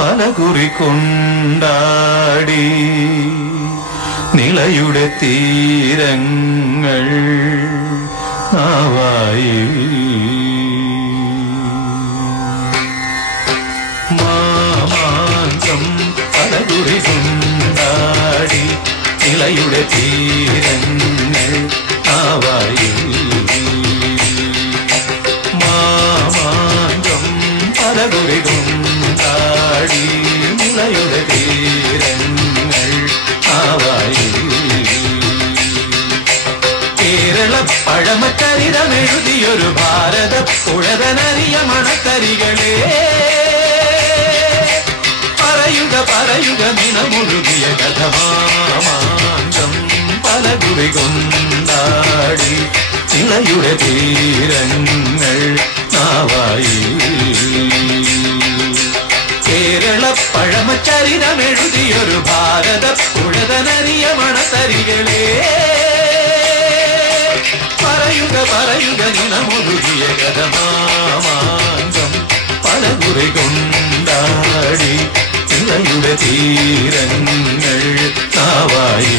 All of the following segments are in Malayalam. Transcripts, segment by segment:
പലകുറി കൊണ്ടാടി നിളയുടെ തീരങ്ങൾ ആവായി മാമാങ്കം പലകുറി കൊണ്ടാടി നിളയുടെ തീരങ്ങൾ ആവായി മാമാങ്കം പലകുറി കൊണ്ടാടി നിളയുടെ തീരങ്ങൾ ആവായി കേരള പഴമച്ചരിതമെഴുതിയൊരു ഭാരത പുഴതനറിയ മണക്കരികളെ പറയുക പറയുക നിനമൊഴുകിയ കഥമാമാങ്കം പലകുറി കൊണ്ടാടി നിളയുടെ തീരങ്ങൾ ആവായി കേരള പഴമച്ചരിതമെഴുതിയൊരു ഭാരത പുഴതനറിയ മണത്തരികളെ പറയുക പറയുക നിനമൊഴുകിയ കഥമാമാങ്കം പലകുറി കൊണ്ടാടി നിളയുടെ തീരങ്ങൾ ആവായി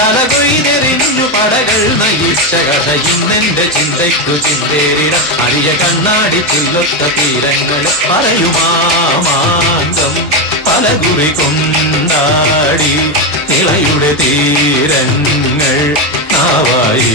തലകൊയ്തെറിഞ്ഞു പടകൾ നയിച്ച കഥ ഇന്നെന്റെ ചിന്തയ്ക്കു ചിന്തേരിടം അറിയ കണ്ണാടി പുല്ലൊത്ത തീരങ്ങൾ പറയുമാമാങ്കം പലകുറി കൊണ്ടാടി നിളയുടെ തീരങ്ങൾ ആവായി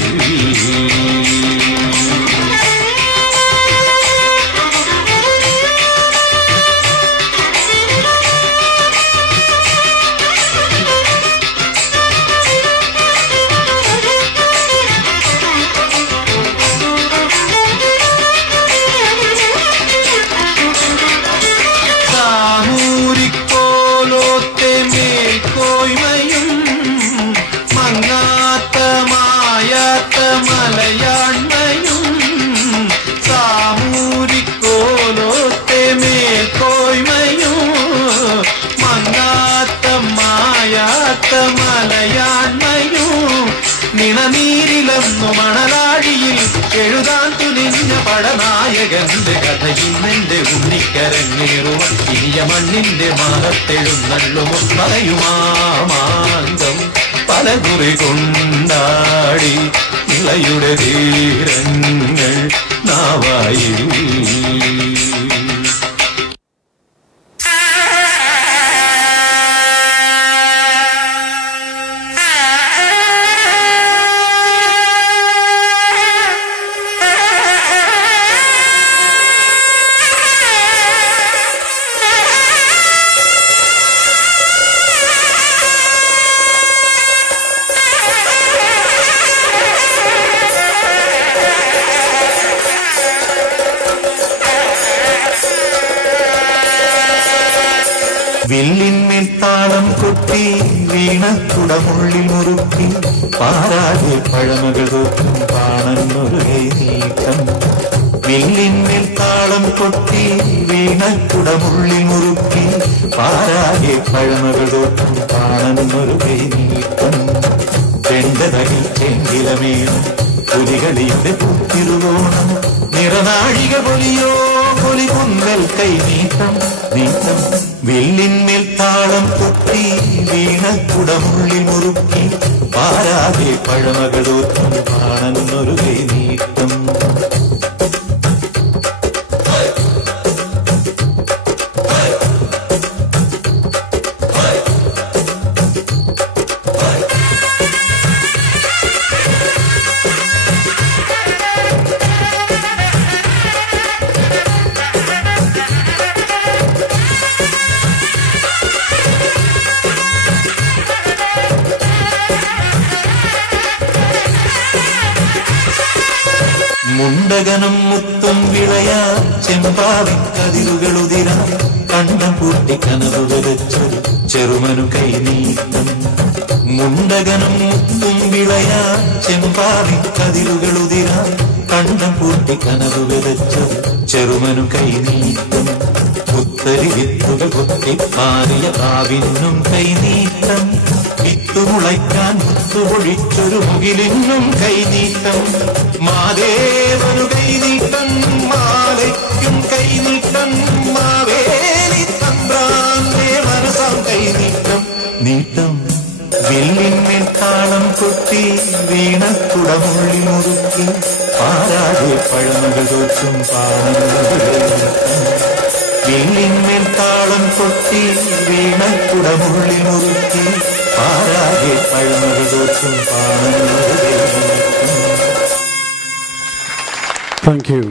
നിണനീരിലൊന്നു മണലാഴിയിൽ എഴുതാൻ തുനിഞ്ഞ പടനായകന്റെ കഥ ഇന്നെന്റെ ഉണ്ണിക്കരങ്ങേറും ഇനിയ മണ്ണിന്റെ മാറത്തെഴുന്നള്ളുമോ പറയുമാമാങ്കം പലകുറി കൊണ്ടാടി നിളയുടെ തീരങ്ങൾ നാവായി വില്ലിന്മേൽ താളം കൊട്ടി വീണക്കുടമുള്ളിൽ മുറുക്കി പാരാതെ പഴമകൾ തോറ്റും പാണന്നൊരുകെ നീക്കം വില്ലിന്മേൽ താളം കൊട്ടി വീണക്കുടമുള്ളിൽ മുറുക്കി പാരാതെ പഴമകൾ തോറ്റും പാണന്നൊരുകെ നീക്കം ചെണ്ടതകിൽ ചെങ്കിലമേണം പുലികളിയുടെ പുത്തിരുവോണം നിറനാഴിക പൊലിയോ പൊലി കുന്നൽ കൈ നീക്കം നീക്കം വില്ലിന്മേൽ താളം കൊട്ടി വീണക്കുടമുള്ളിൽ മുറുക്കി പാരാതെ പഴമകളോത്തും കാണുന്നൊരുകെ നീക്കം മുണ്ടകനും മുത്തും വിളയാ ചെമ്പാവിൻ കതിരുകളുതിരാ കണ്ണം പൂട്ടി കനവ് വിതച്ചൊരു ചെറുമനു കൈനീട്ടം മുണ്ടകനും മുത്തും വിളയാ ചെമ്പാവിൻ കതിരുകളുതിരാ കണ്ണം പൂട്ടി കനവ് വിതച്ചൊരു ചെറുമനു കൈനീട്ടം പുത്തരി വിത്തുകൾ പൊത്തിപ്പാറിയ പാവിനും കൈനീട്ടം വിത്തുമുളയ്ക്കാൻ മുത്തുപൊഴിച്ചൊരു മുകിലിനും കൈനീട്ടം മാദേവനു കൈനീട്ടം മാലയ്ക്കും കൈനീട്ടം മാവേലി തമ്പ്രാന്റെ മനസാം കൈനീട്ടം നീട്ടം വില്ലിന്മേൽ താളം കൊട്ടി വീണക്കുടമുള്ളി മുറുക്കി പാരാതെ പഴമകൾ തോറ്റും വില്ലിന്മേൽ താളം കൊട്ടി വീണക്കുടമുള്ളി മുറുക്കി പാരാതെ പഴമകൾ തോറ്റും Thank you.